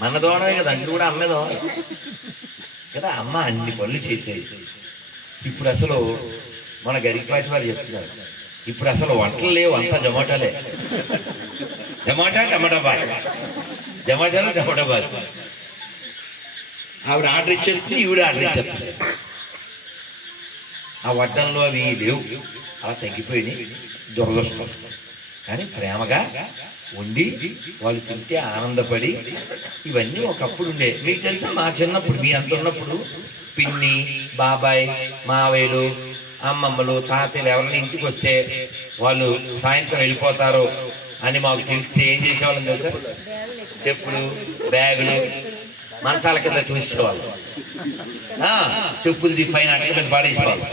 మన దోడమే కదా, అంటూ కూడా అమ్మే దోడ కదా. అమ్మ అన్ని పనులు చేసేది. ఇప్పుడు అసలు మన గరికపాటి వారు చెప్తున్నారు, ఇప్పుడు అసలు వంటలు లేవు, అంతా జొమాటోలే. జొమాటో టమాటా బాత్, జొమాటోలో టమాటా బాత్. ఆవిడ ఆర్డర్ ఇచ్చేస్తుంది, ఈవిడ ఆర్డర్ ఇచ్చేస్తుంది. ఆ వడ్డంలో అవి లేవు, అలా తగ్గిపోయినాయి. దురదృష్టం. కానీ ప్రేమగా వండి వాళ్ళు తింటే ఆనందపడి ఇవన్నీ ఒకప్పుడు ఉండే. మీకు తెలుసా, మా చిన్నప్పుడు మీ అంత ఉన్నప్పుడు పిన్ని, బాబాయ్, మావయ్యలు, అమ్మమ్మలు, తాతయ్యలు ఎవరైనా ఇంటికి వస్తే వాళ్ళు సాయంత్రం వెళ్ళిపోతారు అని మాకు తెలిస్తే ఏం చేసేవాళ్ళం తెలుసా? చెప్పులు, బ్యాగులు మంచాల కింద చూసేవాళ్ళు. చెప్పులు పైన అట్ల మీద పాడేసేవాళ్ళు.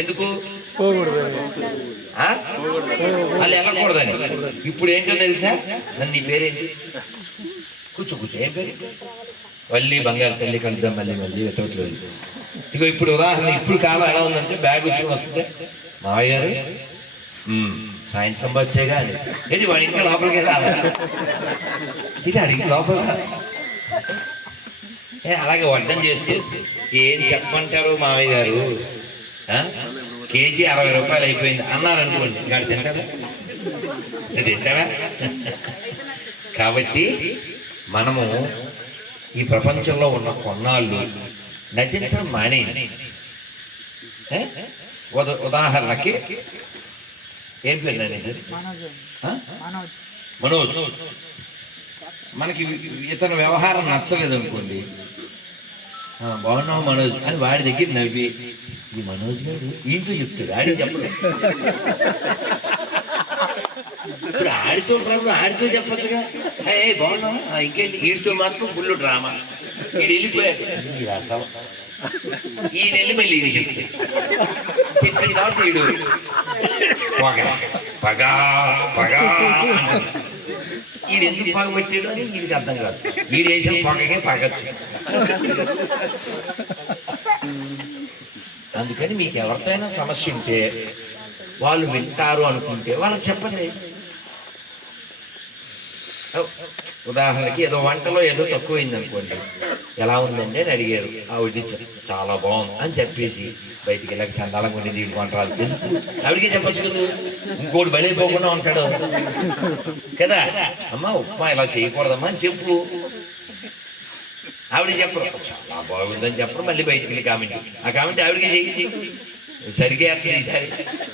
ఎందుకు? వాళ్ళు వెళ్ళకూడదని. ఇప్పుడు ఏంటో తెలుసా? నన్ను నీ పేరేంటి? కూర్చో కూర్చో, ఏం పేరు? మళ్ళీ బంగారు తల్లి కలుద్దాం, మళ్ళీ మళ్ళీ ఎతవట్లేదు. ఇగో ఇప్పుడు ఉదాహరణ, ఇప్పుడు కాలం ఎలా ఉందంటే బ్యాగ్ వచ్చి వస్తుంటే మావయ్య గారు సాయంత్రం బస్సేగా అని. ఏంటి వాడి ఇంకా లోపలికి రావాలి, ఇది అడిగి లోపల. అలాగే వడ్డం చేస్తూ ఏం చెప్పమంటారు మావయ్య గారు, కేజీ 60 రూపాయలు అయిపోయింది అన్నారు అనుకోండి, గాడి తింటాడా? తింటాడా? కాబట్టి మనము ఈ ప్రపంచంలో ఉన్న కొన్నాళ్ళు నటించడం మానేయండి. ఉదాహరణకి ఏం పేరు అనేది? మనోజ్. మనకి ఇతను వ్యవహారం నచ్చలేదు అనుకోండి, బాగున్నావు మనోజ్ అని వాడి దగ్గర నవ్వి, ఈ మనోజ్ గారు ఈయనతో చెప్తాడు, ఆడికి చెప్పడు. ఇప్పుడు ఆడితో ప్రాబ్లం, ఆడితో చెప్పచ్చుగా, బాగున్నావు ఇంకేంటి. వీడితో మాత్రం ఫుల్ డ్రామా. వీడు వెళ్ళిపోయాడు, ఈయన వెళ్ళి మళ్ళీ ఈయన చెప్తాడు. చెప్పిన తర్వాత వీడు పగా పగా. వీడు ఎందుకు పగబట్టాడు అని వీడికి అర్థం కాదు. వీడు వేసిన పొగకే పగచ్చు. అందుకని మీకు ఎవరితోనైనా సమస్య ఉంటే, వాళ్ళు వింటారు అనుకుంటే వాళ్ళకి చెప్పండి. ఉదాహరణకి ఏదో వంటలో ఏదో తక్కువైంది అనుకోండి, ఎలా ఉందండి అని అడిగారు. ఆవిడ చాలా బాగుంది అని చెప్పేసి బయటికి వెళ్ళక చందాలంగా ఉండేది వీడికి వంట రాదు. ఎందుకు? ఆవిడికే చెప్పచ్చు కదా, ఇంకోటి బలిపోకుండా ఉంటాడు కదా. అమ్మ ఉప్మా ఇలా చేయకూడదమ్మా అని చెప్పు. ఆవిడ చెప్పరు, చాలా బాగుందని చెప్పరు. మళ్ళీ బయటికి వెళ్ళి కామెంట్, ఆ కామెంట్ ఆవిడకి చేయి, సరిగ్గా అట్లా ఈసారి,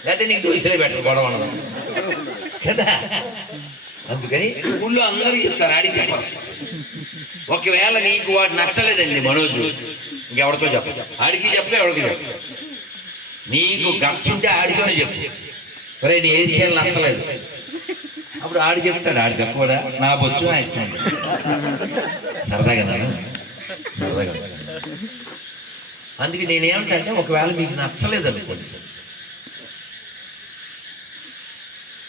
లేకపోతే నీకు దోశలే బెటర్ గొడవ అన్నది కదా. అందుకని ఊళ్ళో అందరూ చెప్తారు, ఆడికి చెప్పరు. ఒకవేళ నీకు వాడు నచ్చలేదండి మనోజు, ఇంకెవరితో చెప్పు. ఆడికి చెప్పు, ఎవరికి చెప్పు. నీకు గట్స్ ఉంటే ఆడితోనే చెప్పు, సరే నీ ఏది చేయాలి నచ్చలేదు. అప్పుడు ఆడి చెప్తాడు, ఆడి తక్కువ నా బొచ్చు నా ఇష్టం. సరదాగా సరదాగా. అందుకే నేనేమంటే, ఒకవేళ మీకు నచ్చలేదు అనుకోండి,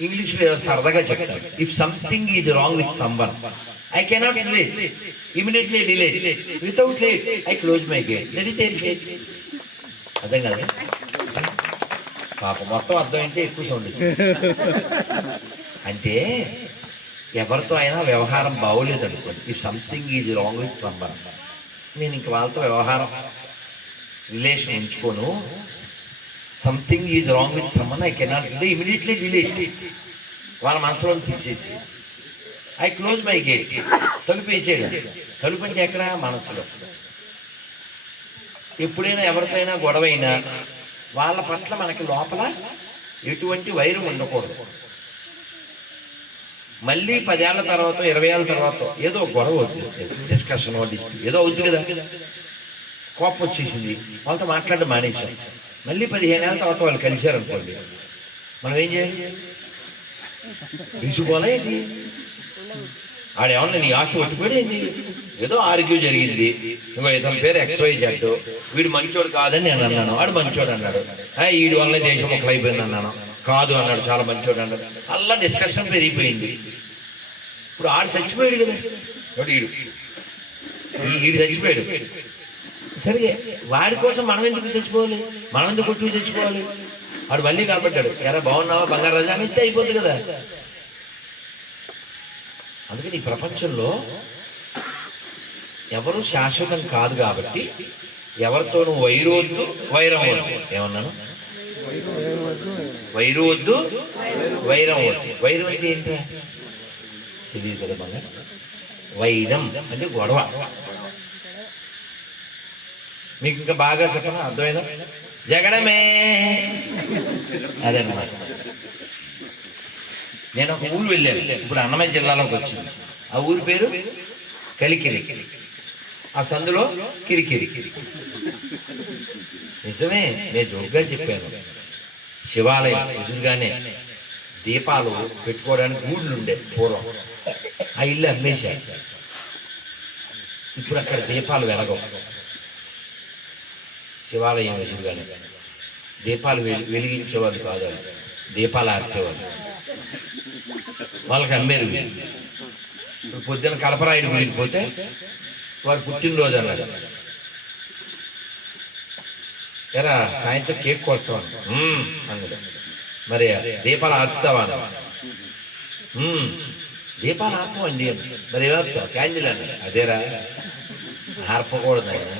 ఇంగ్లీష్లో సరదాగా చెప్తారు, if something is wrong with someone I cannot relate, immediately delete, without late I close my gate, that is their fate. అర్థం కదా? పాప మొత్తం అర్థం అంటే ఎక్కువ సౌండ్ అంటే ఎవరితో అయినా వ్యవహారం బాగోలేదు అనుకోండి, if something is wrong with someone, నేను ఇంక వాళ్ళతో వ్యవహారం రిలేషన్ ఉంచుకోను, something is wrong with someone I cannot immediately delete, వాళ్ళ మనసులో తీసేసి ఐ క్లోజ్ మై గేట్, తలుపు వేసేయడం. తలుపు అంటే ఎక్కడ? మనసులో. ఎప్పుడైనా ఎవరితో అయినా గొడవ అయినా వాళ్ళ పట్ల మనకి లోపల ఎటువంటి వైరం ఉండకూడదు. మళ్ళీ 10 ఏళ్ళ తర్వాత 20 ఏళ్ళ తర్వాత ఏదో గొడవ అవుతుంది, డిస్కషన్ డిస్ప్యూట్ ఏదో అవుతుంది కదా, కోపం వచ్చేసింది, వాళ్ళతో మాట్లాడడం మానేసాం. మళ్ళీ 15 ఏళ్ళ తర్వాత వాళ్ళు కలిశారు అనుకోండి, మనం ఏం చేయాలి? తీసుకోవాలా ఏంటి? ఆడేమన్నా నీ ఆస్తి వచ్చిపోయాడు ఏంటి? ఏదో ఆర్గ్యూ జరిగింది, ఇంకో ఇతని పేరు XYZ, వీడు మంచోడు కాదని నేను అన్నాను, వాడు మంచోడు అన్నాడు, వీడి వల్ల దేశం ఒకళ్ళు అయిపోయింది అన్నాను, కాదు అన్నాడు, చాలా మంచోడు అన్నాడు, అలా డిస్కషన్ పెరిగిపోయింది. ఇప్పుడు ఆడు చచ్చిపోయాడు కదా, వీడు చచ్చిపోయాడు. సరే వాడి కోసం మనం ఎందుకు చచ్చిపోవాలి? మనం ఎందుకు కొట్టుకు చచ్చిపోవాలి? వాడు మళ్ళీ కనపడ్డాడు, ఎరా బాగున్నావా బంగారు రాజా అని అయిపోతుంది కదా. అందుకని ఈ ప్రపంచంలో ఎవరు శాశ్వతం కాదు కాబట్టి ఎవరితోనూ వైరొద్దు, వైరం వద్దు. ఏమన్నాను? వైరొద్దు, వైరం వద్దు. వైరం అంటే ఏంటా తెలియదు కదా మన. వైరం అంటే గొడవ. మీకు ఇంకా బాగా చెప్పనా? అర్థమైనా? జగడమే అదన్నమాట. నేను ఒక ఊరు వెళ్ళాను, ఇప్పుడు అన్నమయ్య జిల్లాలోకి వచ్చింది. ఆ ఊరి పేరు కలికిరి. ఆ సందులో కిరికిరి. నిజమే, నేను జోగ్గా చెప్పాను. శివాలయం ఎదురుగానే దీపాలు పెట్టుకోవడానికి గూళ్ళు ఉండే పూర్వం. ఆ ఇల్లు అమ్మేశారు. ఇప్పుడు అక్కడ దీపాలు వెలగవు. శివాలయం ఎదురుగానే దీపాలు వెలిగించేవాళ్ళు కాదు, దీపాలు ఆర్పేవాళ్ళు. వాళ్ళకి అమ్మేరు. ఇప్పుడు పొద్దున్న కలపరాయుడు గుడికి పోతే వాడు పుట్టినరోజు అన్నాడు. ఎరా సాయంత్రం కేక్ కోస్తాను అన్నాడు. మరి దీపాలు ఆర్పుతావా? దీపాలు ఆర్పమండి. మరి ఏమవుతావు? క్యాండిల్ అన్నాడు. అదేరా ఆర్పకూడదు ఆయన,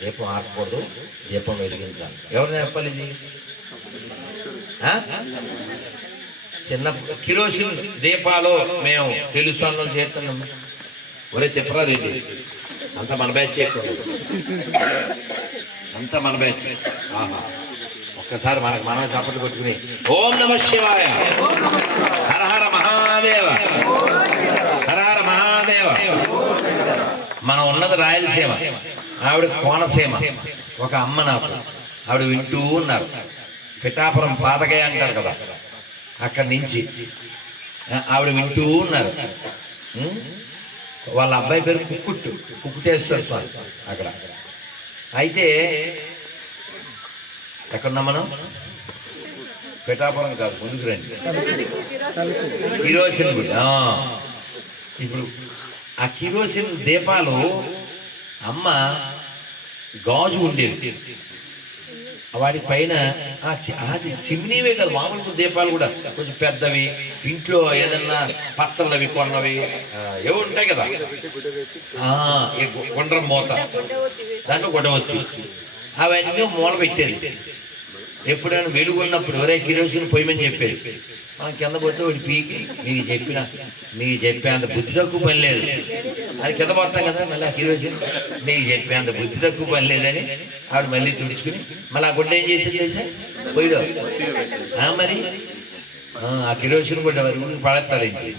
దీపం ఆర్పకూడదు, దీపం వెలిగించాలి. ఎవరు నేర్పాలి ఇది? చిన్న కిరోసిన్ దీపాలు మేము తెలుసు అన్నం చేస్తున్నాం. ఒరే తిప్పరాదు, ఇది అంత మన బ్యాచ్ చేయకూడదు, అంత మన బ్యాచ్. ఆహా, ఒక్కసారి మనకు మనం చప్పట్లు కొట్టుకుని ఓం నమః శివాయ, హర హర మహాదేవ, హర హర మహాదేవ. మనం ఉన్నది రాయలసీమ, ఆవిడ కోనసీమ. ఒక అమ్మ నాకు, ఆవిడ వింటూ ఉన్నారు. పిఠాపురం పాతగయ అంటారు కదా, అక్కడి నుంచి ఆవిడ వింటూ ఉన్నారు. వాళ్ళ అబ్బాయి పేరు కుక్కుటేశ్వర స్వామి అక్కడ. అయితే ఎక్కడున్నా మనం? పిఠాపురం కాదు, ముందుకు రండి, కిరోసిన్ గుడి. ఇప్పుడు ఆ కిరోసిన్ దీపాలు అమ్మ గాజు ఉండేవి, వాటి పైన అది చిమ్నీవే కదా, మామూలు దీపాలు కూడా కొంచెం పెద్దవి. ఇంట్లో ఏదన్నా పచ్చళ్ళవి కొన్నవి ఏవో ఉంటాయి కదా, కొండ్రం మూత, దాంట్లో గొడవద్దు, అవన్నీ మూల పెట్టేది. ఎప్పుడైనా వెలుగు ఉన్నప్పుడు ఎవరే కిరోసిన్ పొయ్యమని చెప్పేది. మనం కింద పోతే వాడి పీకి మీకు చెప్పేంత బుద్ధి తక్కువ పని లేదు అది కింద పోతాం కదా. మళ్ళీ ఆ కిరోసిన్ నీకు చెప్పేంత బుద్ధి తక్కువ పని లేదని ఆవిడ మళ్ళీ తుడుచుకుని మళ్ళీ ఆ గుడ్డ ఏం చేసేది తెలుసా? పొయ్యిలో మరి ఆ కిరోసిన్ గుడ్డ మరి ఊరికి పడేస్తారు ఇంటి,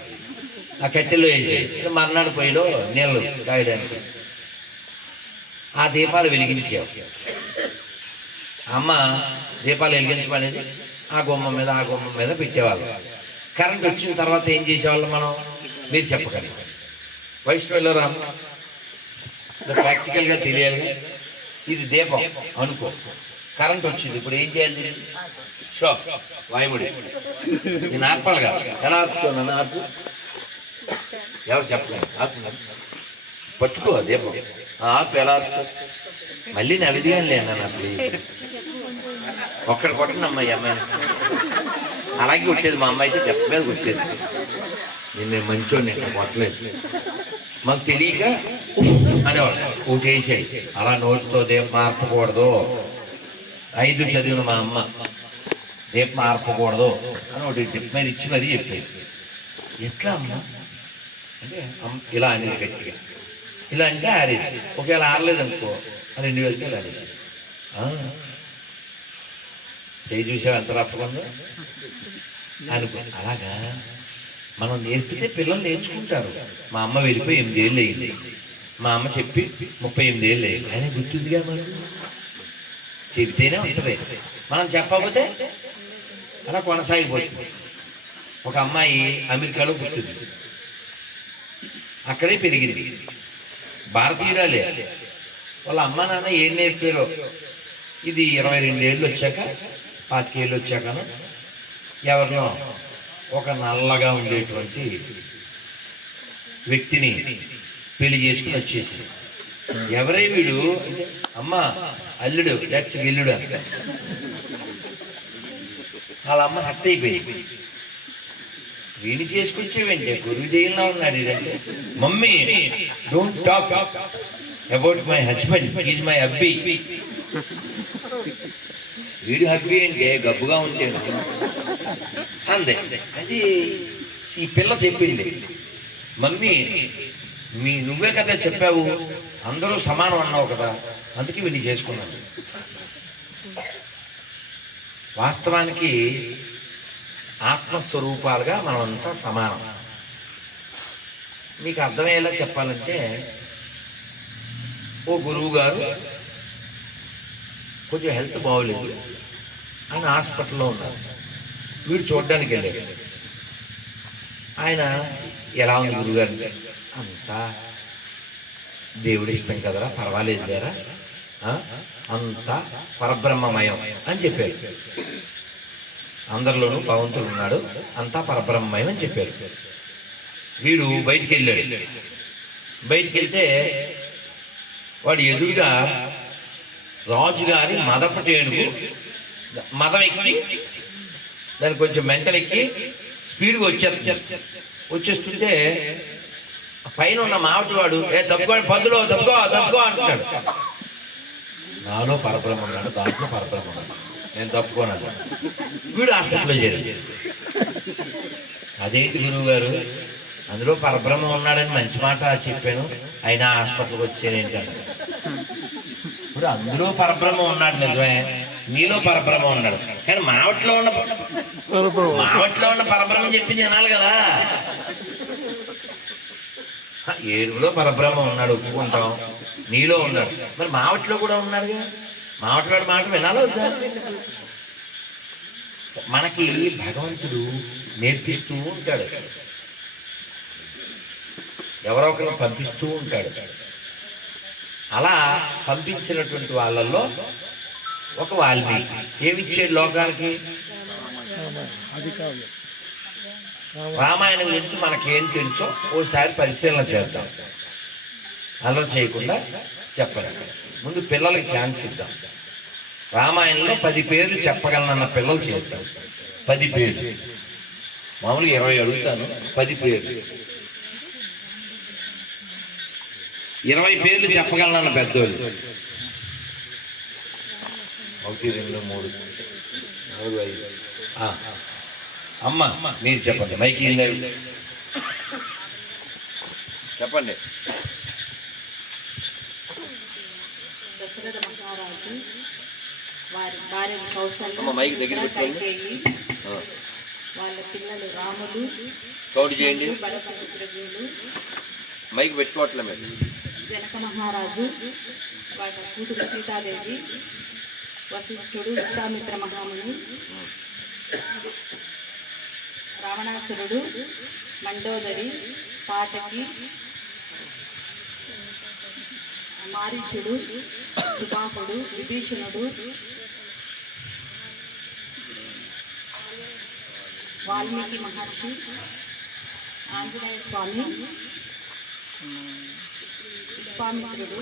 ఆ కట్టెల్లో వేసేది. మర్నాడు పొయ్యిలో నీళ్ళు కాయడానికి ఆ దీపాలు వెలిగించావు. అమ్మ దీపాలు వెలిగించమనేది ఆ గుమ్మం మీద పెట్టేవాళ్ళు. కరెంట్ వచ్చిన తర్వాత ఏం చేసేవాళ్ళం మనం? మీరు చెప్పకండి, వైష్ణవులో రామ్ ప్రాక్టికల్గా తెలియాలి. ఇది దీపం అనుకో, కరెంట్ వచ్చింది, ఇప్పుడు ఏం చేయాలి? షో వాయుముడి నేను ఆర్పాలిగా. ఎలా ఆర్పుతున్నాను? ఆర్పు ఎవరు చెప్పలేదు, ఆర్పు పట్టుకో దీపం ఆర్పు. ఎలా ఆర్పు? మళ్ళీ నవిదిగా లేనా ప్లీజ్, ఒక్కడు కొట్టండి అమ్మాయి. అమ్మాయిని అలాగే కొట్టేది మా అమ్మాయి అయితే, దెబ్బ మీద కొట్టేది. నేను మంచోడిని కొట్టలేదు, మాకు తెలియక అనేవాళ్ళు. ఒకటి వేసాయి అలా నోటితో దీపం ఆర్పకూడదు, 5 చదివిన మా అమ్మ దీపం ఆర్పకూడదు అని ఒకటి దీపం మీద ఇచ్చి మరీ చెప్పేది. ఎట్లా అమ్మ అంటే ఇలా అనేది గట్టిగా, ఇలా అంటే ఆరేది. ఒకవేళ ఆరలేదు అనుకో 2 వేలకి ఇలా అనేసి చేయి చూసావు ఎంత రఫ్గా ఉందో అనుకో. అలాగా మనం నేర్పితే పిల్లలు నేర్చుకుంటారు. మా అమ్మ వెళ్ళిపోయి 8 ఏళ్ళు అయింది, మా అమ్మ చెప్పి 38 ఏళ్ళు అయింది, ఆయన గుర్తుందిగా. మనకు చెబితేనే ఉంటుంది, మనం చెప్పకపోతే అలా కొనసాగిపోతుంది. ఒక అమ్మాయి అమెరికాలో పుట్టింది, అక్కడే పెరిగింది, భారతీయురాలే. వాళ్ళ అమ్మ నాన్న ఏం నేర్పారో, ఇది 22 ఏళ్ళు వచ్చాక 25 ఏళ్ళు వచ్చాకను ఎవరినో ఒక నల్లగా ఉండేటువంటి వ్యక్తిని పెళ్లి చేసుకుని వచ్చేసింది. ఎవరై వీడు అంటే అమ్మ అల్లుడు, దట్స్ గిల్లుడు అంట. వాళ్ళ అమ్మ హత్య అయిపోయింది. వీడి చేసుకొచ్చేవంటే గురుదేవులా ఉన్నాడు ఏంటంటే, mummy don't talk about my husband, is my అబ్బి. వీడు హబ్బి అంటే గబ్బుగా ఉంటే అందే. అది ఈ పిల్ల చెప్పింది, మమ్మీ నువ్వే కదా చెప్పావు, అందరూ సమానం అన్నావు కదా, అందుకే వీడిని చేసుకున్నాను. వాస్తవానికి ఆత్మస్వరూపాలుగా మనమంతా సమానం. మీకు అర్థమయ్యేలా చెప్పాలంటే, ఓ గురువు గారు కొంచెం హెల్త్ బాగోలేదు, ఆయన హాస్పిటల్లో ఉన్నారు. వీడు చూడడానికి వెళ్ళాడు. ఆయన ఎలా ఉంది గురువుగారు? అంతా దేవుడి ఇష్టం కదరా, పర్వాలేదు లేరా, అంతా పరబ్రహ్మమయం అని చెప్పారు. అందరిలోనూ భగవంతుడు ఉన్నాడు, అంతా పరబ్రహ్మమయం అని చెప్పారు. వీడు బయటికి వెళ్ళాడు. బయటికి వెళ్తే వాడు ఎదురుగా రాజుగారి మదపటి ఏనుగు మదం ఎక్కి దానికి కొంచెం మెంటల్ ఎక్కి స్పీడ్గా వచ్చేస్తుంటే పైన ఉన్న మావిటి వాడు తప్పుకోండి, పద్దులో తప్పుకో అంటున్నాడు. నాలో పరబ్రహ్మ ఉన్నాడు, దాంట్లో పరబ్రహ్మ ఉన్నాడు, నేను తప్పుకోనాను. వీడు హాస్పిటల్లో చేరాడు. అదేంటి గురువు గారు, అందులో పరబ్రహ్మ ఉన్నాడని మంచి మాట చెప్పాను, అయినా హాస్పిటల్కి వచ్చానేంటాడు. ఇప్పుడు అందులో పరబ్రహ్మ ఉన్నాడు నిజమే, నీలో పరబ్రహ్మ ఉన్నాడు, కానీ మావట్లో ఉన్న పరబ్రహ్మం చెప్పింది వినాలి కదా. ఏడుగులో పరబ్రహ్మ ఉన్నాడు ఒప్పుకుంటాం, నీలో ఉన్నాడు, మరి మావట్లో కూడా ఉన్నాడుగా, మావటివాడి మాట వినాలి వద్దా? మనకి భగవంతుడు నేర్పిస్తూ ఉంటాడు, ఎవరో ఒకరిని పంపిస్తూ ఉంటాడు. అలా పంపించినటువంటి వాళ్ళల్లో ఒక వాల్మీకి ఏమిచ్చాడు లోకానికి? రామాయణం గురించి మనకేం తెలుసో ఓసారి పరిశీలన చేద్దాం. అలా చేయకుండా చెప్పండి. ముందు పిల్లలకి ఛాన్స్ ఇద్దాం. రామాయణంలో 10 పేర్లు చెప్పగలనన్న పిల్లలు చేద్దాం. 10 పేర్లు, మామూలుగా 20 అడుగుతాను, 10 పేర్లు. 20 పేర్లు చెప్పగలనన్న పెద్దోళ్ళు 1 2 3 4 5. అమ్మ మీరు చెప్పండి, మైకి చెప్పండి. దశరథ మహారాజు, వారి భార్య కౌసల్య, మైకి దగ్గర పెట్టుకోండి, వాళ్ళ పిల్లలు రాములు, కౌడు చేయండి, భరతశత్రుఘ్నులు, మైకి పెట్టుకోవట్లే మీరు. జనక మహారాజు, వాళ్ళ కూతురు సీతాదేవి, వశిష్ఠుడు, విశ్వామిత్ర మహాముని, రావణాసురుడు, మండోదరి, తాటకి, మారీచుడు, సుబాహుడు, విభీషణుడు, వాల్మీకి మహర్షి, ఆంజనేయ స్వామి, విశ్వామిత్రుడు,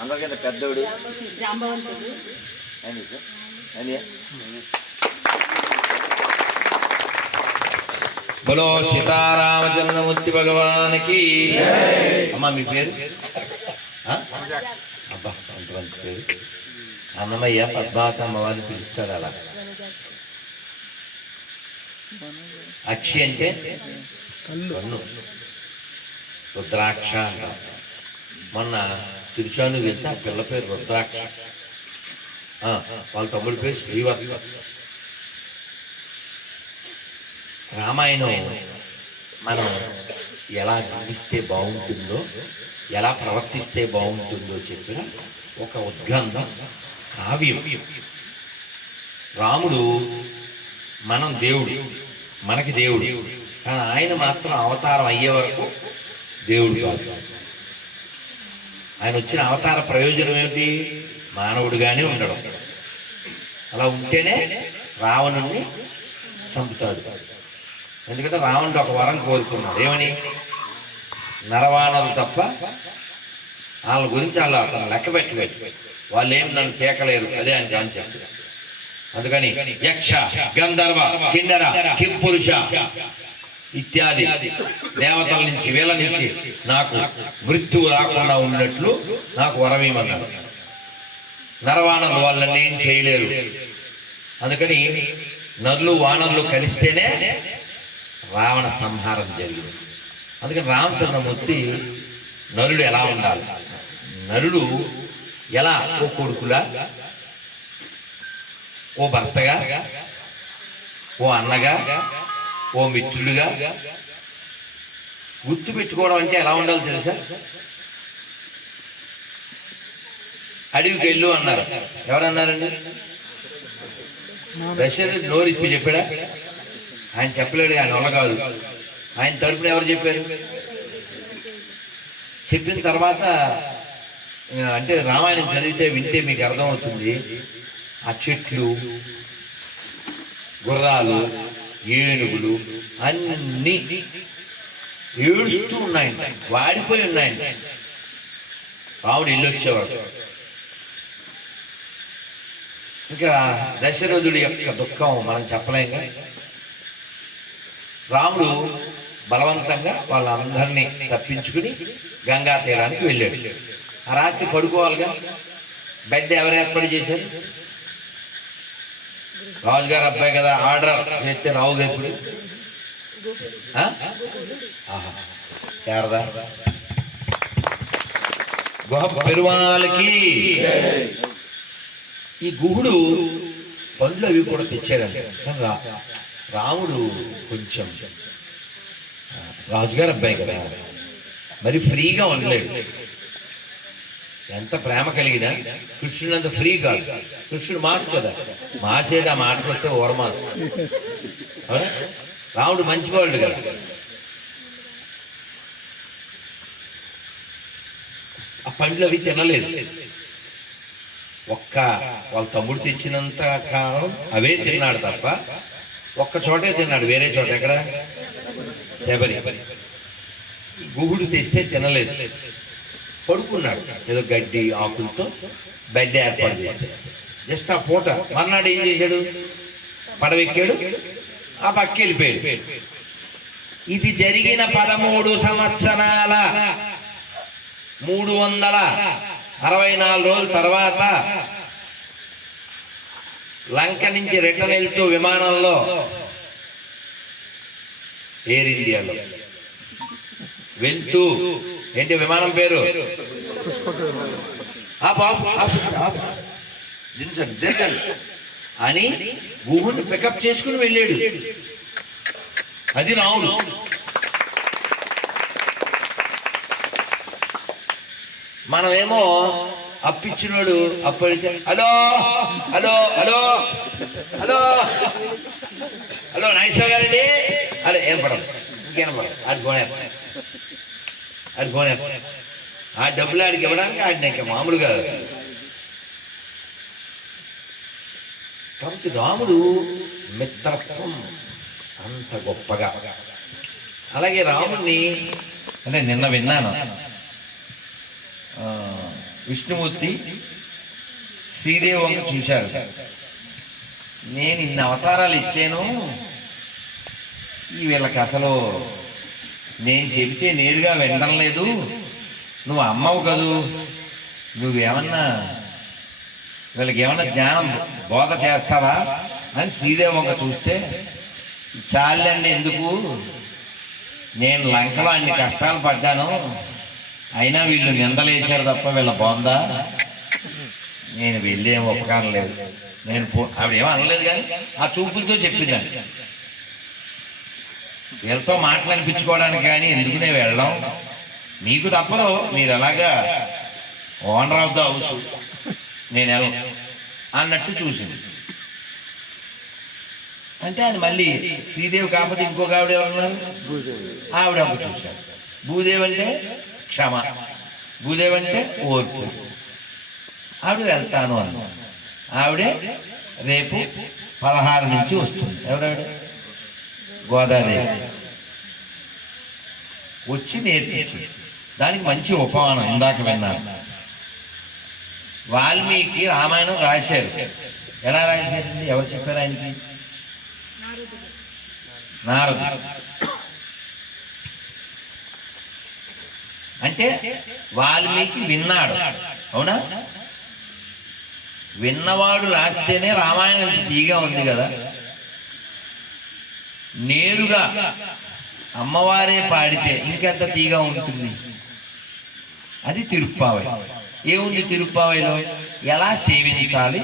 అందరికంటే పెద్దోడు జాంబవంతుడు, బలో సీతారామచంద్రమూర్తి భగవానికి. అమ్మా మీ పేరు? అబ్బా అంత మంచి పేరు. అన్నమయ్య పద్మావతమ్మ వారిని పిలుస్తాడు అలా. అక్షి అంటే కన్ను, రుద్రాక్ష అంటారు. మొన్న తిరుచాను వెళ్తే ఆ పిల్ల పేరు రుద్రాక్ష, వాళ్ళ తమ్ముడి పేరు శ్రీవత్స. రామాయణం మనం ఎలా జీవిస్తే బాగుంటుందో, ఎలా ప్రవర్తిస్తే బాగుంటుందో చెప్పిన ఒక ఉద్గ్రంథం, కావ్యం. రాముడు మనం దేవుడు, మనకి దేవుడు, కానీ ఆయన మాత్రం అవతారం అయ్యే వరకు దేవుడు కాదు. ఆయన వచ్చిన అవతార ప్రయోజనం ఏమిటి? మానవుడిగానే ఉండడం. అలా ఉంటేనే రావణుణ్ణి చంపుతాడు. ఎందుకంటే రావణుడు ఒక వరం కోరుకున్నాడు, ఏమని? నరవాణలు తప్ప వాళ్ళ గురించి వాళ్ళు అతను లెక్క పెట్టలేదు. వాళ్ళు ఏం నన్ను పీకలేరు, అదే ఆయన కాన్సెప్ట్. అందుకని యక్ష, గంధర్వ, కిన్నెర, కింపురుష ఇత్యాది దేవతల నుంచి వీళ్ళ నుంచి నాకు మృత్యువు రాకుండా ఉన్నట్లు నాకు వరమేమన్నాడు. నరవానరులు వాళ్ళని ఏం చేయలేరు. అందుకని నరులు వానరులు కలిస్తేనే రావణ సంహారం జరిగింది. అందుకని రామచంద్రమూర్తి నరుడు ఎలా ఉండాలి, నరుడు ఎలా ఓ కొడుకులా, ఓ భర్తగా, ఓ అన్నగా, ఓ మిత్రులుగా గుర్తు పెట్టుకోవడం అంటే ఎలా ఉండాలో తెలుసా? అడవికి వెళ్ళు అన్నారు. ఎవరన్నారండి? దశరథుడు నోరిప్పి చెప్పాడా? ఆయన చెప్పలేడు, ఆయన వల్ల కాదు. ఆయన తరపున ఎవరు చెప్పారు? చెప్పిన తర్వాత అంటే రామాయణం చదివితే వింటే మీకు అర్థమవుతుంది. ఆ చెట్లు, గుర్రాలు, ఏనుగులు అన్నీ ఏడుస్తూ ఉన్నాయంట, వాడిపోయి ఉన్నాయంట రాముడు ఇల్లు వచ్చేవాడు. ఇంకా దశరథుడి యొక్క దుఃఖం మనం చెప్పలేంగా. రాముడు బలవంతంగా వాళ్ళందరినీ తప్పించుకుని గంగా తీరానికి వెళ్ళాడు. ఆ రాత్రి పడుకోవాలిగా. బెడ్ ఎవరు ఏర్పాటు చేశారు? రాజుగారు అబ్బాయి కదా, ఆర్డర్ చేస్తే రావు ఎప్పుడు. శారదా గుహ పెరుమాలకి. ఈ గుహుడు పండ్లు అవి కూడా తెచ్చాడంట. రాముడు కొంచెం రాజుగారు అబ్బాయి కదా, మరి ఫ్రీగా ఉండలేడు. ఎంత ప్రేమ కలిగినా కృష్ణుడు అంత ఫ్రీ కాదు. కృష్ణుడు మాస్ కదా, మాసేడు ఆ మాటకు వస్తే ఓరమాస్. రాముడు మంచివాళ్ళు కదా. ఆ పండ్లు అవి తినలేదు. ఒక్క వాళ్ళ తమ్ముడు తెచ్చినంత కాలం అవే తిన్నాడు తప్ప ఒక్క చోటే తిన్నాడు, వేరే చోట ఎక్కడ? శబరి. గుహుడు తెస్తే తినలేదు, పడుకున్నాడు. ఏదో గడ్డి ఆకులతో బెడ్ ఏర్పాటు చేశాడు. జస్ట్ ఆ పూట. మర్నాడు ఏం చేశాడు? పడవెక్కాడు, ఆ పక్క వెళ్ళిపోయాడు. ఇది జరిగిన 13 సంవత్సరాల 364 రోజుల తర్వాత లంక నుంచి రిటర్న్ వెళ్తూ విమానంలో ఎయిర్ ఇండియాలో వెళ్తూ, ఏంటి విమానం పేరు? దించండి అని గుహుని పికప్ చేసుకుని వెళ్ళాడు. అది రాముడు. మనమేమో అప్పిచ్చినోడు అప్పడితే hello hello hello hello hello Nageswara గారండి అదే ఏం పడదు, ఇంకేం పడదు. ఆడి ఫోన్ ఆ డబ్బులు ఆడికి ఇవ్వడానికి ఆడిన ఇంకా మామూలు కాదు. కాబట్టి రాముడు మిత్రత్వం అంత గొప్పగా. అలాగే రాముడిని అంటే నిన్న విన్నాను, విష్ణుమూర్తి శ్రీదేవి వంక చూశారు. నేను ఇన్ని అవతారాలు ఇచ్చాను, వీళ్ళకి అసలు నేను చెబితే నేరుగా వినడం లేదు, నువ్వు అమ్మవు కదూ, నువ్వేమన్నా వీళ్ళకి ఏమన్నా జ్ఞానం బోధ చేస్తావా అని శ్రీదేవి వంక చూస్తే, చాలండి ఎందుకు, నేను లంకలో అన్ని కష్టాలు పడ్డాను, అయినా వీళ్ళు నిందలేశారు తప్ప వీళ్ళ బోందా, నేను వెళ్ళేం ఉపకారం లేదు. నేను ఆవిడేమో అనలేదు, కానీ ఆ చూపులతో చెప్పిందండి. వీళ్ళతో మాటలు అనిపించుకోవడానికి కానీ ఎందుకు నేను వెళ్ళడం, మీకు తప్పదు, మీరు ఎలాగా ఓనర్ ఆఫ్ ద హౌస్, నేను వెళ్ళను అన్నట్టు చూసింది. అంటే అది మళ్ళీ శ్రీదేవి కాకపోతే ఇంకొక ఆవిడ ఎవరున్నారు? ఆవిడ ఒక చూశారు. భూదేవి అంటే క్షమ, భూదేవి అంటే ఓర్పు. ఆవిడ వెళ్తాను అన్న, ఆవిడే రేపు 16 నుంచి వస్తుంది. ఎవరావిడ? గోదాదేవి వచ్చి నేర్పించింది. దానికి మంచి ఉపమానం ఇందాక విన్నాను. వాల్మీకి రామాయణం రాశారు. ఎలా రాశారండి? ఎవరు చెప్పారు ఆయనకి? నారదుడు. అంటే వాల్మీకి విన్నాడు. అవునా? విన్నవాడు రాస్తేనే రామాయణం తీగా ఉంది కదా. నేరుగా అమ్మవారే పాడితే ఇంకెంత తీగా ఉంటుంది. అది తిరుప్పావై. ఏముంది తిరుప్పావైలో? ఎలా సేవించాలి,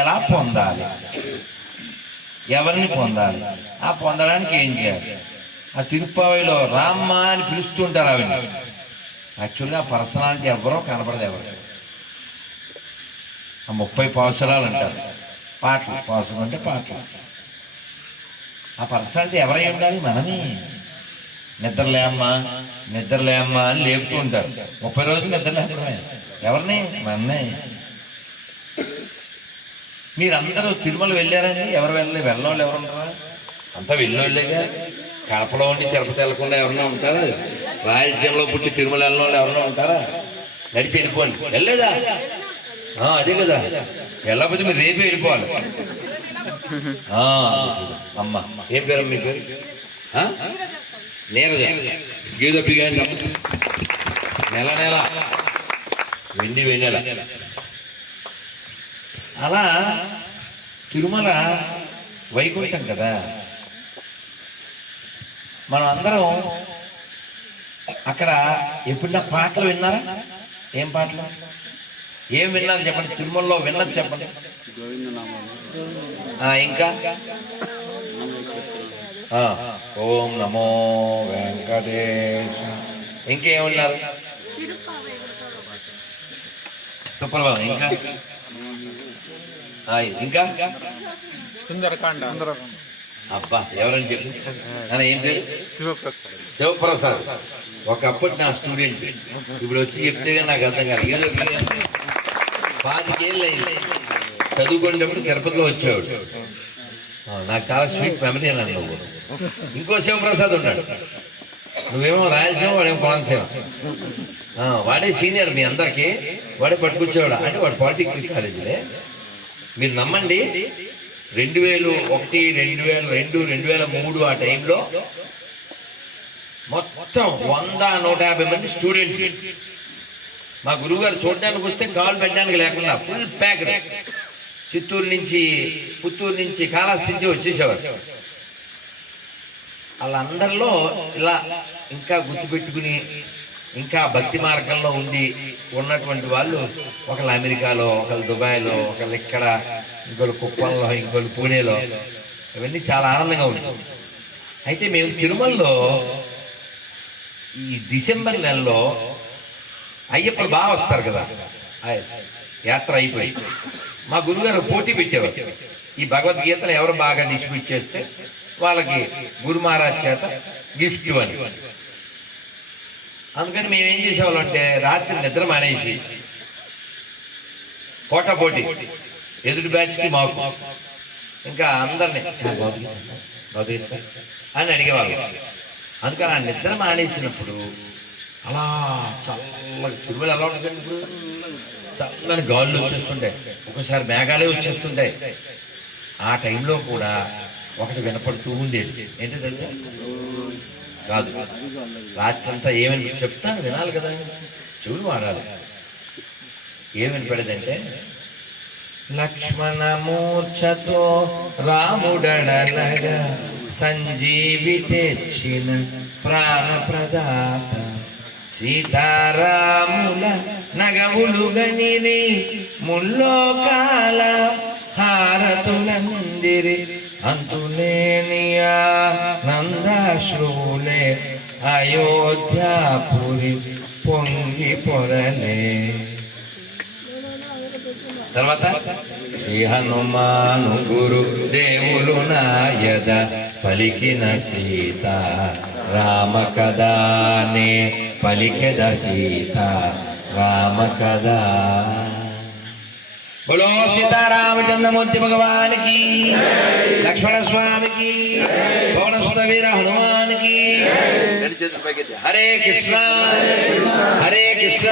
ఎలా పొందాలి, ఎవరిని పొందాలి, ఆ పొందడానికి ఏం చేయాలి. ఆ తిరుప్పావైలో రామ్మ అని పిలుస్తుంటారు. అవి యాక్చువల్గా పర్సనాలిటీ ఎవరో కనపడదు. ఎవరు ఆ 30 పాసురాలు అంటారు. పాటలు, పాసులు అంటే పాటలు. ఆ పర్సనాలిటీ ఎవరై ఉండాలి? మనమే. నిద్రలేమ్మా నిద్రలేమ్మా అని లేపుతూ ఉంటారు. 30 రోజులు నిద్ర లేకపోయా ఎవరిని? మన్నే. మీరందరూ తిరుమల వెళ్ళారండి? ఎవరు వెళ్ళలేదు? వెళ్ళోళ్ళు ఎవరు ఉంటారా? అంతా వెళ్ళోళ్ళేగా. కడపలో ఉండి తిరుపతి వెళ్ళకుండా ఎవరన్నా ఉంటారా? రాయలసీమలో పుట్టి తిరుమల వెళ్ళిన వాళ్ళు ఎవరన్నా ఉంటారా? నడిచి వెళ్ళిపోండి. వెళ్ళలేదా? అదే కదా. వెళ్ళకపోతే మీరు రేపే వెళ్ళిపోవాలి. అమ్మ ఏం పేరు మీ పేరు? నీరజ. గీదొప్పిగా నెల నెల వెండి వెన్నెల. అలా తిరుమల వైకుంఠం కదా. మనం అందరం అక్కడ ఎప్పుడన్నా పాటలు విన్నారా? ఏం పాటలు? ఏం విన్నారు చెప్పండి? తిరుమలలో విన్నది చెప్పండి. ఇంకా ఓం నమో వెంకటేశ. ఇంకేమున్నారు? సుప్రభాతం. ఇంకా ఇంకా సుందరకాండ. అబ్బా ఎవరని చెప్పి? ఏం పేరు? శివప్రసాద్. ఒకప్పుడు నా స్టూడెంట్. ఇప్పుడు వచ్చి చెప్తే నాకు అర్థం కాదు. ఏదో 25 ఏళ్ళు అయింది. చదువుకునేటప్పుడు తిరుపతిలో వచ్చేవాడు. నాకు చాలా స్వీట్ మెమరీ అన్నాను. నువ్వు ఇంకో శివప్రసాద్ ఉన్నాడు. నువ్వేమో రాయలసీమ, వాడేమో కోనసీమ. వాడే సీనియర్ మీ అందరికీ. వాడే పట్టుకొచ్చేవాడు. అంటే వాడు పాలిటెక్నిక్ కాలేజీలే. మీరు నమ్మండి, 2001, 2002, 2003 ఆ టైంలో మొత్తం 100-150 మంది స్టూడెంట్. మా గురువుగారు చూడడానికి వస్తే కాల్ పెట్టడానికి లేకుండా ఫుల్ ప్యాక్డ్. చిత్తూరు నుంచి, పుత్తూరు నుంచి, కాళహస్తి నుంచి వచ్చేసేవారు. వాళ్ళందరిలో ఇలా ఇంకా గుర్తుపెట్టుకుని ఇంకా భక్తి మార్గంలో ఉన్నటువంటి వాళ్ళు ఒకళ్ళు అమెరికాలో, ఒకళ్ళు దుబాయ్లో, ఒకళ్ళు ఇక్కడ, ఇంకోళ్ళు కుప్పంలో, ఇంకోళ్ళు పూణేలో. ఇవన్నీ చాలా ఆనందంగా ఉంటుంది. అయితే మేము తిరుమలలో ఈ డిసెంబర్ నెలలో అయ్యప్పలు బాగా వస్తారు కదా. యాత్ర అయిపోయి మా గురుగారు పోటీ పెట్టేవారు. ఈ భగవద్గీతను ఎవరు బాగా డిస్ట్రిబ్యూట్ చేస్తే వాళ్ళకి గురు మహారాజ్ చేత గిఫ్ట్ అని. అందుకని మేము ఏం చేసేవాళ్ళం అంటే రాత్రి నిద్ర మానేసి పోటీ ఎదుటి బ్యాచ్కి మాకు ఇంకా అందరినీ భగవద్గీత అని అడిగేవాళ్ళం. అందుకని ఆ నిద్ర మానేసినప్పుడు అలా చల్లగా తిరుమల ఎలా ఉంటుంది. ఇప్పుడు చల్లని గాలులు వచ్చేస్తుంటాయి, ఒకసారి మేఘాలే వచ్చేస్తుంటాయి. ఆ టైంలో కూడా ఒకటి వినపడుతూ ఉండేది. ఏంటో తెలుసా? కాదు, రాత్రి అంతా ఏమని చెప్తాను, వినాలి కదా, చెవులు వాడాలి. ఏం వినపడేదంటే, లక్ష్మణ మూర్ఛతో రాముడనగా సంజీవి తెచ్చిన ప్రాణప్రదాత, సీతారాముల నగవులు గనిని ముల్లోకాల హారతులందిరి, అంతులేనియా నందాశ్రులే అయోధ్యాపురి పొంగి పొరలే. తర్వాత శ్రీ హనుమాను గురు దేవులు నాయద పలికిన సీత రామ కదానే పలికెద సీత రామ కదా. बोलो सीतारामचंद्रमूर्ति भगवान की, लक्ष्मण स्वामी की, पवन सुत वीर हनुमान భగవానికి రెండు చేతులు పైకెత్తి హరే కృష్ణ హరే కృష్ణ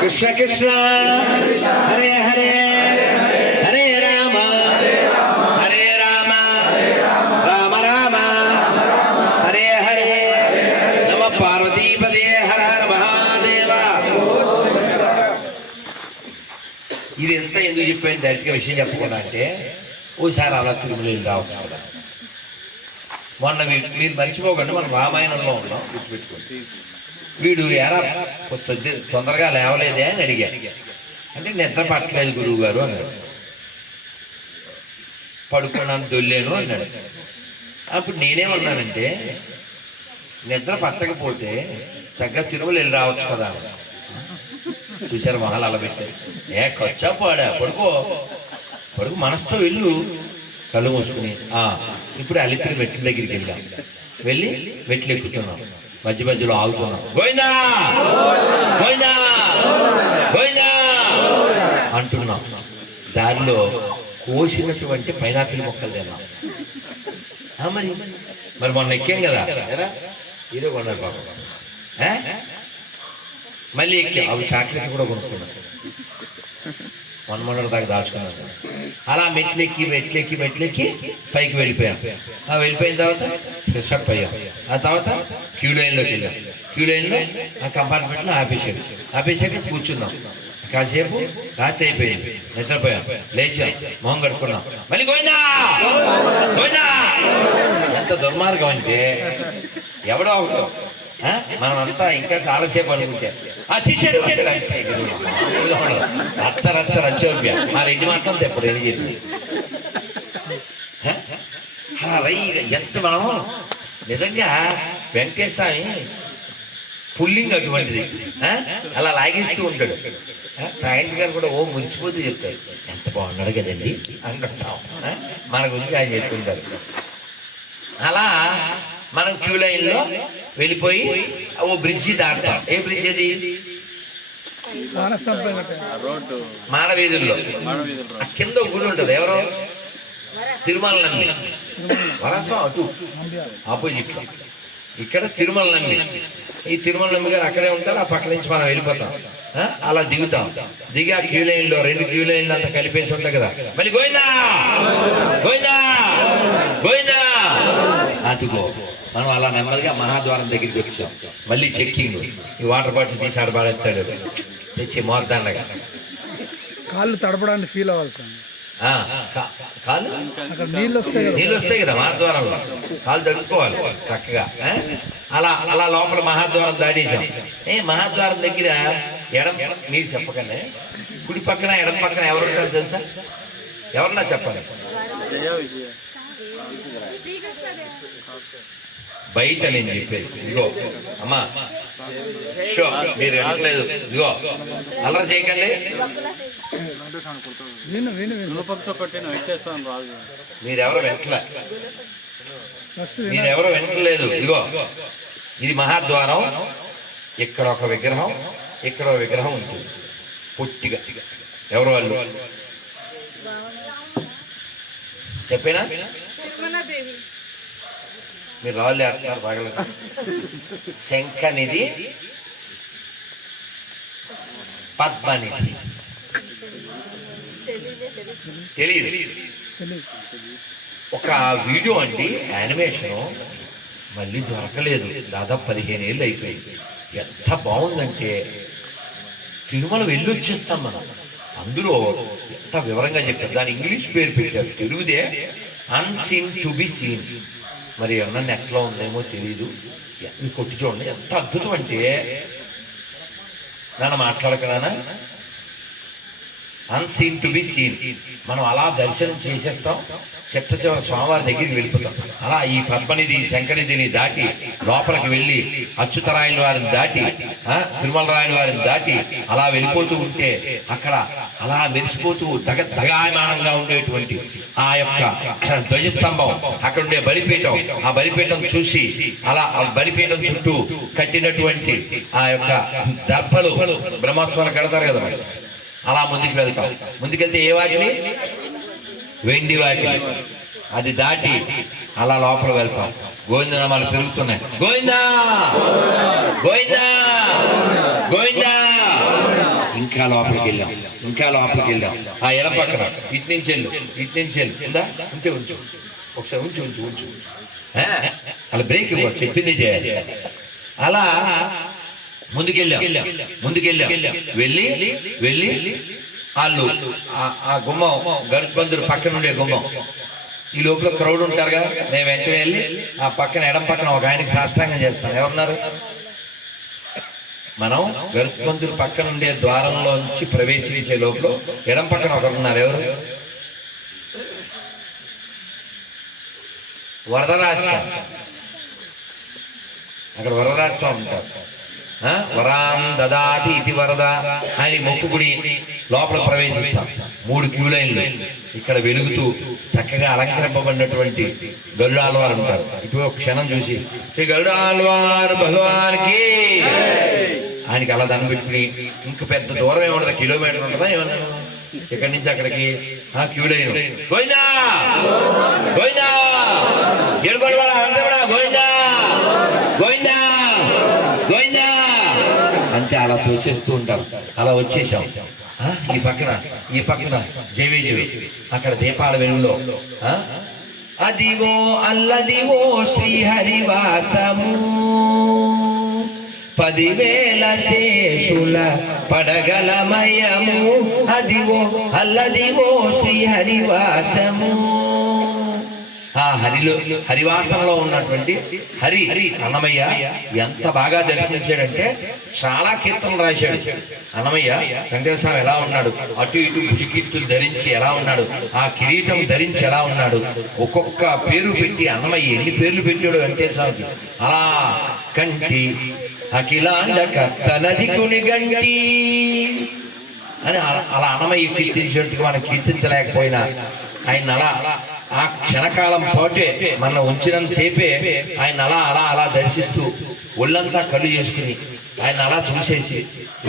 కృష్ణ కృష్ణ హరే హరే హరే రామ హరే రామ రామ రామ హరే హరే నమ పార్వతీపదే హర హర మహాదేవ. ఇది ఎంత ఎందుకు చెప్పాను డైరెక్ట్గా విషయం చెప్పకుండా అంటే ఓసారి అలా తిరుమల వెళ్ళి రావచ్చు కదా. మొన్న మీరు మర్చిపోకండి, మనం రామాయణంలో ఉన్నాం, గుర్తుపెట్టుకోండి. వీడు ఎలా తొందరగా లేవలేదే అని అడిగా. అంటే నిద్ర పట్టలేదు గురువు గారు అన్నాడు. పడుకున్నాను దొల్లేను అన్నాడు. అప్పుడు నేనేమన్నానంటే నిద్ర పట్టకపోతే చక్కగా తిరుమల వెళ్ళి రావచ్చు కదా. చూశారు మొహాలు అలా పెట్టారు. కొచ్చా పాడా పడుకో పడుకు మనసుతో వెళ్ళు, కళ్ళు మూసుకుని. ఇప్పుడు అలిపిరి మెట్ల దగ్గరికి వెళ్ళాం. వెళ్ళి మెట్లు ఎక్కుతున్నాం, మధ్య మధ్యలో ఆగుతున్నాం. గోవిందా గోవిందా గోవిందా అంటున్నాం. దారిలో కోసినటువంటి పైనాపిల్ మొక్కలు తిన్నాం. మరి మరి మొన్న ఎక్కాం కదా, ఏదో కొన్నారు పాపం. మళ్ళీ ఎక్కాం, అవి చాక్లెట్లు కూడా కొనుక్కున్నాం. మొన్నటి దాకా దాచుకున్నాను. అలా మెట్లెక్కి మెట్లెక్కి మెట్లెక్కి పైకి వెళ్ళిపోయాం. వెళ్ళిపోయిన తర్వాత ఫ్రెష్ అప్ అయ్యాం. ఆ తర్వాత క్యూ లైన్లోకి వెళ్ళాం. క్యూ లైన్లో ఆ కంపార్ట్మెంట్లో ఆపేసాక కూర్చున్నాం. కాసేపు రాత్రి అయిపోయింది, నిద్రపోయాం. లేచాం, మొహం కడుక్కున్నాం. మళ్ళీ గోవిందా గోవిందా. ఎంత దుర్మార్గం అంటే ఎవడో అవుతాం మనం అంతా ఇంకా చాలాసేపు అనుకుంటే తీసాడు రచ్చ రచ్చ రచ్చోప్య. మా రెడ్డి మాత్రం ఎప్పుడు ఏం చెప్పి ఎంత మనం నిజంగా వెంకటేశ్వర స్వామి పుల్లింగ్ అటువంటిది. అలా లాగేస్తూ ఉంటాడు. సాయంత్రం గారు కూడా ఓ మురిసిపోతూ చెప్తారు, ఎంత బాగున్నాడు కదండి అనుకుంటాం. మన గురించి ఆయన చెప్తుంటారు. అలా మనం క్యూ లైన్లో వెళ్ళిపోయి ఓ బ్రిడ్జి దాటుతాం. ఏ బ్రిడ్జ్ అది? మానవీధుల్లో కింద గుడి ఉంటుంది. ఎవరో తిరుమల నమ్మి వరసం అటు ఆపోజిట్. ఇక్కడ తిరుమల నమ్మి, ఈ తిరుమల నమ్మి గారు అక్కడే ఉంటారు. ఆ పక్క నుంచి మనం వెళ్ళిపోతాం. అలా దిగుతాం. దిగి ఆ క్యూ లైన్లో రెండు క్యూ లైన్లు అంతా కలిపేసి ఉంటాయి కదా. మళ్ళీ గోవిందా గోవిందా గోవిందా అదిగో మనం అలా నెమ్మదిగా మహాద్వారం దగ్గరికి వచ్చాం. మళ్ళీ చెక్కింగ్. ఈ వాటర్ బాటిల్ తీసి ఆడబాడెత్తాడు, తెచ్చి మోద్దాండగా. కాళ్ళు తడపడానికి ఫీల్ అవ్వాలి సార్. కాళ్ళు నీళ్ళు వస్తాయి కదా మహాద్వారంలో, కాళ్ళు తడుపుకోవాలి చక్కగా. అలా అలా లోపల మహాద్వారం దాటేసాం. మహాద్వారం దగ్గర ఎడం, మీరు చెప్పకండి, కుడి పక్కన ఎడం పక్కన ఎవరుంటారు తెలుసా? ఎవరన్నా చెప్పండి. బయట నేను చెప్పేది ఇదిగో అమ్మా, షో మీరు వినట్లేదు. ఇదిగో అలా చేయకండి. మీరెవరో వినట్లేదు. ఇదిగో ఇది మహాద్వారం. ఇక్కడ ఒక విగ్రహం, ఇక్కడ ఒక విగ్రహం ఉంటుంది పొట్టిగా. ఎవరు వాళ్ళు చెప్పేనా? మీరు రాళ్ళు వేస్తున్నారు తగలదు. శంఖనిధి, పద్మనిధి తెలియదు. ఒక వీడియో అండి, యానిమేషను మళ్ళీ దొరకలేదు. దాదాపు 15 ఏళ్ళు అయిపోయింది. ఎంత బాగుందంటే తిరుమల వెళ్ళి వచ్చేస్తాం మనం. అందులో ఎంత వివరంగా చెప్పారు. దాని ఇంగ్లీష్ పేరు పెట్టారు, తెలుగుదే అన్సీన్ టు బి సీన్. మరి ఏమన్నా నెట్లో ఉందేమో తెలీదు, మీరు కొట్టి చూడండి. ఎంత అద్భుతం అంటే, నాన్న మాట్లాడకనా, అన్సీన్ టు బి సీన్. మనం అలా దర్శనం చేసేస్తాం, చిట్ట చివరి స్వామివారి దగ్గరికి వెళ్ళిపోతాం. అలా ఈ పద్మనిధి శంకరనిధిని దాటి లోపలికి వెళ్ళి అచ్యుతరాయల వారిని దాటి తిరుమల రాయల వారిని దాటి అలా వెళ్ళిపోతూ ఉంటే అక్కడ అలా మెరిసిపోతూ దగాయమానంగా ఉండేటువంటి ఆ యొక్క ధ్వజస్తంభం, అక్కడ ఉండే బలిపీఠం, ఆ బలిపీఠం చూసి అలా బలిపీఠం చుట్టూ కట్టినటువంటి ఆ యొక్క దర్భలు బ్రహ్మోత్సవాలు కడతారు కదా, అలా ముందుకు వెళ్తాం. ముందుకెళ్తే ఏ వాటిని? వెండి వాటిని. అది దాటి అలా లోపల వెళ్తాం. గోవిందనామాలు పెరుగుతున్నాయి. గోవిందా గోవిందా గోవిందా. ఇంకా లోపలికి వెళ్ళాం. ఆ ఎల పక్కన ఇటు నుంచి వెళ్ళు ఉందా? ఉంటే ఉంచు, ఒకసారి ఉంచు. అలా బ్రేక్ ఇవ్వ, చెప్పింది చేయాలి. అలా ముందుకెళ్ళాం. వెళ్ళి వాళ్ళు ఆ గుమ్మం గరుత్బందుడు పక్కన ఉండే గుమ్మం, ఈ లోపల క్రౌడ్ ఉంటారుగా. నేను వెంటనే వెళ్ళి ఆ పక్కన ఎడం పక్కన ఒక ఆయనకి సాష్టాంగం చేస్తాను. ఎవరున్నారు? మనం గరుత్మంతుడి పక్కన ఉండే ద్వారంలోంచి ప్రవేశించే లోపల ఎడం పక్కన ఒకరున్నారు. ఎవరు? వరదరాజస్వామి. అక్కడ వరదరాజస్వామి ఉంటారు. వరాన్ దదాతి ఇది వరద ఆయన మొక్కుకుడి లోపల ప్రవేశిస్తాం. 3 క్యూ లైన్లు ఇక్కడ వెలుగుతూ చక్కగా అలంకరింపబడినటువంటి గరుడాల్వారు ఉంటారు. ఇటు ఒక క్షణం చూసి శ్రీ గరుడాల్వారు భగవానికి ఆయనకి అలా దండం పెట్టుకుని, ఇంక పెద్ద దూరం ఏముండదు, కిలోమీటర్ ఉంటుందా ఏమన్నా ఇక్కడి నుంచి అక్కడికి క్యూ లైన్. గోవిందా గోవిందా ఏడుకోవడా గోవిందా గోవిందా గోవిందా అంతే అలా తోసేస్తూ ఉంటారు. అలా వచ్చేసాం. ఈ పక్కన జేవి అక్కడ దీపాల వెలుగులో అదివో అల్లదివో శ్రీహరివాసము 10,000 శేషుల పడగలమయము అదివో అల్లదివో శ్రీహరివాసము. ఆ హరివాసంలో ఉన్నటువంటి హరి అన్నమయ్య ఎంత బాగా దర్శించాడంటే చాలా కీర్తనలు రాశాడు. అన్నమయ్య వెంకటేశ్వర ఎలా ఉన్నాడు, అటు ఇటు భుజకీర్తులు ధరించి ఎలా ఉన్నాడు, ఆ కిరీటం ధరించి ఎలా ఉన్నాడు, ఒక్కొక్క పేరు పెట్టి అన్నమయ్య ఎన్ని పేర్లు పెట్టాడు వెంకటేశ్వరకి. అలా కంటి అఖిలాండ కర్తనది గుణిగంటి అని అలా అన్నమయ్య కీర్తించినట్టుగా మనం కీర్తించలేకపోయినా ఆయన అలా ఆ క్షణకాలం పాటే మన ఉంచినంతసేపే ఆయన అలా దర్శిస్తూ ఒళ్ళంతా కళ్ళు చేసుకుని ఆయన అలా చూసేసి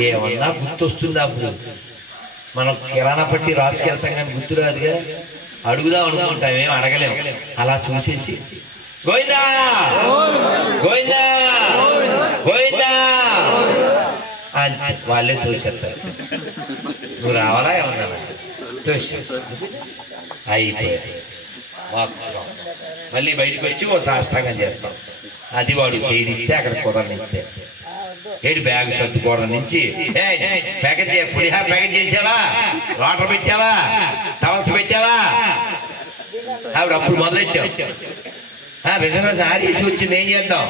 ఏమన్నా గుర్తొస్తుందా? అప్పుడు మనం కిరాణా పట్టి రాసుకెళ్తాం కానీ గుర్తు రాదుగా, అడుగుదాం అనుకుంటాం, ఏం అడగలేము. అలా చూసేసి గోవిందా గోవిందా గోవిందా అని వాళ్ళే తోసేస్తారు. నువ్వు రావాలా ఏమన్నా తోసి అయిపోయాయి. మళ్ళీ బయటకు వచ్చి ఓ సాష్టాంగం చేస్తాం. అది వాడు చేయడిస్తే అక్కడ కుదరనిస్తే ఏడు బ్యాగ్ సర్దుకోవడం నుంచి ప్యాకెట్ పులిహార ప్యాకెట్ చేసావా, వాటర్ పెట్టావా, టవల్స్ పెట్టావా, ఆవిడ అప్పుడు మొదలెట్టాం. రిజర్వేషన్ ఆర్ఏసి వచ్చింది, ఏం చేద్దాం?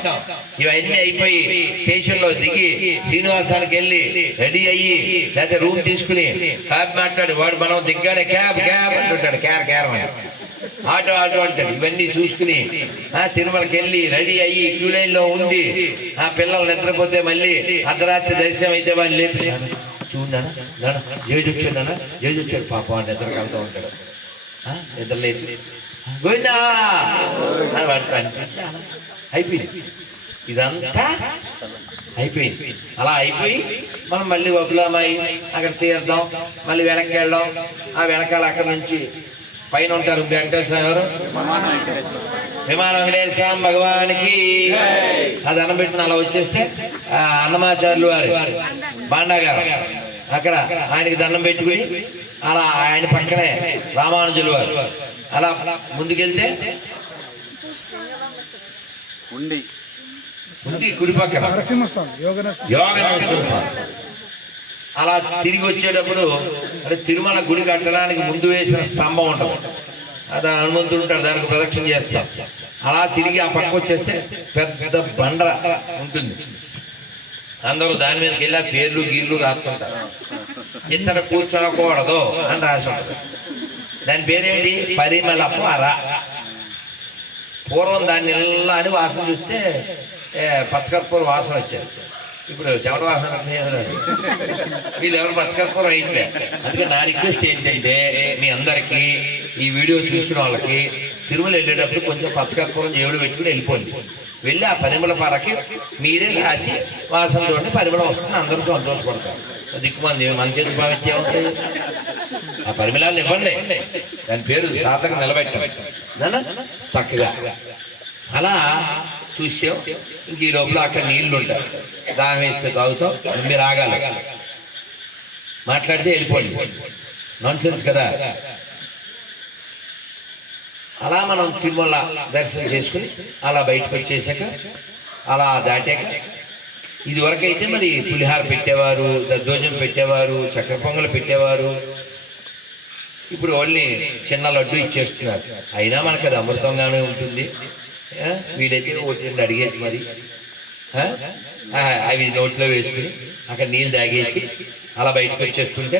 ఇవన్నీ అయిపోయి స్టేషన్ లో దిగి శ్రీనివాసానికి వెళ్ళి రెడీ అయ్యి లేకపోతే రూమ్ తీసుకుని క్యాబ్ మాట్లాడి వాడు మనం దిగ్గానే క్యాబ్ అంటుంటాడు, క్యార్ ఆటో అంటాడు. ఇవన్నీ చూసుకుని తిరుమలకి వెళ్ళి రెడీ అయ్యి క్యూ లైన్ లో ఉండి ఆ పిల్లలు నిద్రపోతే మళ్ళీ అర్ధరాత్రి దర్శనం అయితే వాళ్ళు లేపి చూడనా జేజు వచ్చాడు పాపం అని నిద్ర కలుగుతూ ఉంటాడు. నిద్ర లేదు గోవిందా వాడికి అనిపించి అయిపోయింది. ఇదంతా అయిపోయింది. అలా అయిపోయి మనం మళ్ళీ వకులామాయి అక్కడ తీర్థం, మళ్ళీ వెనక్కి వెళ్ళాం. ఆ వెనకాల అక్కడ నుంచి పైన ఉంటారు వెంకటేశ్వర గారు, విమాన వెంకటేశ్వర భగవానికి అది అన్నం పెట్టిన అలా వచ్చేస్తే అన్నమాచార్యులు వారు బాండా గారు అక్కడ ఆయనకి దండం పెట్టుకుని అలా ఆయన పక్కనే రామానుజులు వారు అలా ముందుకెళ్తే ఉంది కుడి పక్కన యోగ నరసింహస్వామి. అలా తిరిగి వచ్చేటప్పుడు అంటే తిరుమల గుడి కట్టడానికి ముందు వేసిన స్తంభం ఉంటుంది, అది హనుమంతుడు ఉంటాడు, దానికి ప్రదక్షిణ చేస్తాం. అలా తిరిగి ఆ పక్క వచ్చేస్తే పెద్ద బండ ఉంటుంది. అందరూ దాని మీదకి వెళ్ళి పేర్లు గీర్లు రాస్తుంటారు. ఇచ్చట కూర్చోకూడదు అని రాసి ఉంటుంది. దాని పేరేంటి? పరిమళపు అర. పూర్వం దాన్ని ఇలా అని వాసన చూస్తే పచ్చకర్పూర వాసన వచ్చారు. ఇప్పుడు చెమట వాసన వీళ్ళు ఎవరు పచ్చకర్పూరం వేయట్లే. అందుకే నా రిక్వెస్ట్ ఏంటంటే మీ అందరికీ ఈ వీడియో చూసిన వాళ్ళకి తిరుమల వెళ్ళేటప్పుడు కొంచెం పచ్చకర్పూరం జేబులు పెట్టుకుని వెళ్ళిపోండి. వెళ్ళి ఆ పరిమళ పారకి మీరే రాసి వాసన చూడండి, పరిమళం వస్తుంది, అందరూ సంతోషపడతారు. దిక్కుమంది మన చేతి భావిత్యం ఉంటుంది. ఆ పరిమళాలను ఇవ్వండి, దాని పేరు సాధక నిలబెట్టాం చక్కగా. అలా చూసాం. ఇంక ఈ లోపల అక్కడ నీళ్లు ఉంటాయి, దాహం వేస్తే తాగుతాం, మీరు ఆగాలి, మాట్లాడితే వెళ్ళిపోండి, నాన్ సెన్స్ కదా. అలా మనం తిరుమల దర్శనం చేసుకుని అలా బయటకు వచ్చేసాక అలా దాటాక ఇదివరకు అయితే మరి పులిహార పెట్టేవారు, దద్దోజనం పెట్టేవారు, చక్కెర పొంగలు పెట్టేవారు. ఇప్పుడు ఓన్లీ చిన్న లడ్డు ఇచ్చేస్తున్నారు. అయినా మనకు అది అమృతంగానే ఉంటుంది. వీలైతే ఒకటి రెండు అడిగేసి మరి అవి నోట్లో వేసుకుని అక్కడ నీళ్ళు తాగేసి అలా బయటకు వచ్చేస్తుంటే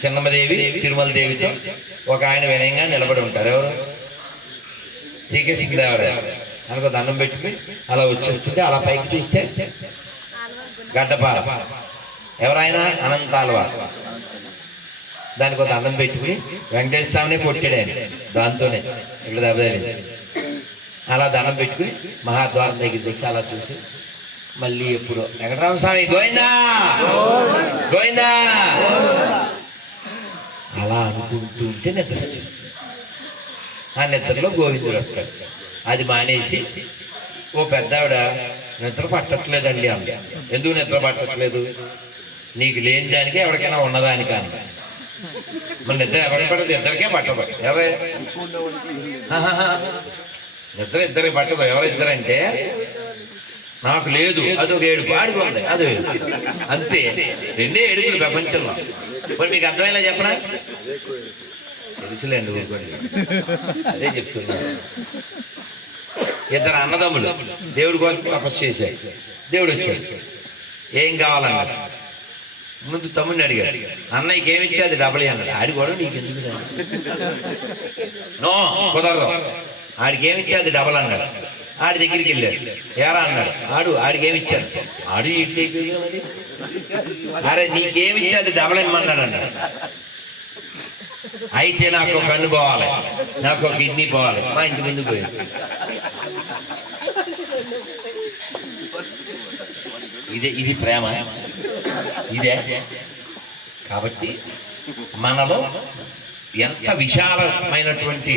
చిన్నమ్మదేవి తిరుమల దేవితో ఒక ఆయన వినయంగా నిలబడి ఉంటారు. ఎవరు? శ్రీకృష్ణదేవరాయ. అనుకో దండం పెట్టుకుని అలా వచ్చేస్తుంటే అలా పైకి చూస్తే గడ్డపార. ఎవరైనా అనంతాల్వా. దానికి ఒక దండం పెట్టుకుని వెంకటేశ్వర స్వామిని కొట్టాడు ఆయన, దాంతోనే ఇక్కడ దెబ్బతలింది. అలా దండం పెట్టుకుని మహాద్వారం దగ్గర తెచ్చి అలా చూసి మళ్ళీ ఎప్పుడు వెంకటరామస్వామి గోవిందా గోవిందా అలా అనుకుంటూ ఉంటే నిద్ర వచ్చేస్తుంది. ఆ నిద్రలో గోవిందుడు వస్తాడు. అది మానేసి ఓ పెద్ద ఆవిడ నిద్ర పట్టట్లేదండి అంది. ఎందుకు నిద్ర పట్టట్లేదు? నీకు లేని దానికి ఎవరికైనా ఉన్నదానికి అని. మన నిద్ర ఎవరికి పట్టదు? ఇద్దరికే పట్టదు. ఎవరే నిద్ర ఇద్దరికి పట్టదు. ఎవరిద్దరంటే నాకు లేదు అదొక ఏడుపు, ఆడికి ఉంది అదో అంతే. రెండే ఏడుపులు ప్రపంచంలో. మరి మీకు అర్థమయ్యేలా చెప్పనా? తెలుసులేండి, ఊరుకోండి. అదే చెప్తున్నా. ఇద్దరు అన్నదమ్ములు దేవుడి కోసం తపస్సు చేశారు. దేవుడు వచ్చాడు. ఏం కావాలన్నాడు. ముందు తమ్ముడిని అడిగాడు. అన్నయ్యకి ఏమిచ్చి అది డబ్బులు అన్నాడు. ఆడి కూడా నీకు ఎందుకు నో కుదరదు. ఆడికి ఏమిచ్చి అది డబల్ అన్నాడు. ఆడి దగ్గరికి వెళ్ళాడు. ఏరా అన్నాడు. ఆడికి ఏమిచ్చాడు. ఆడు ఇంటి అరే నీకేమిచ్చి అది డబల్ ఇమ్మన్నాడు అన్నాడు. అయితే నాకు ఒక కన్ను పోవాలి, నాకు ఒక కిడ్నీ పోవాలి. మా ఇంటి ముందు పోయాడు. ఇది ప్రేమ, ఇదే. కాబట్టి మనలో ఎంత విశాలమైనటువంటి